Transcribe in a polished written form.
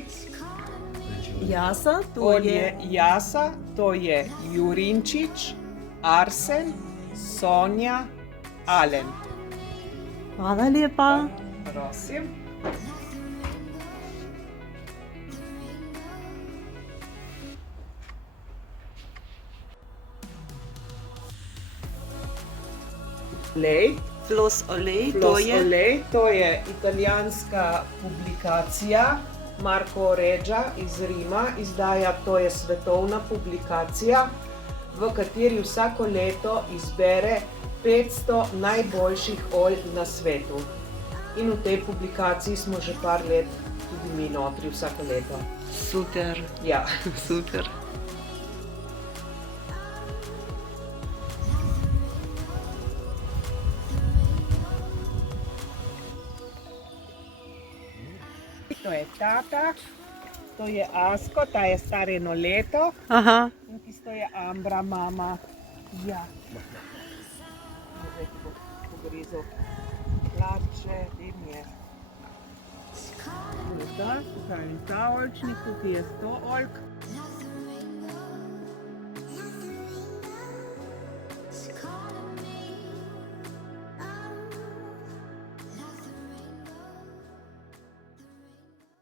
Olje Jasa, to je Jasa, to je Jurinčič, Arsen, Sonja, Alen. Hvala lepa. Prosim. Lej. Flos olej, Flos Olej, to je italijanska publikacija Marco Reggia iz Rima, izdaja, to je svetovna publikacija, v kateri vsako leto izbere 500 najboljših olj na svetu. In v tej publikaciji smo že par let tudi mi notri vsako leto. Super, Ja. super. To je tata, to je Asko, ta je star 1 leto. Aha. In tisto je Ambra, mama. Ja. Zdaj ti bo pogrizal hlače, dim je. Tukaj je ta oljčnik, tukaj je 100 oljk.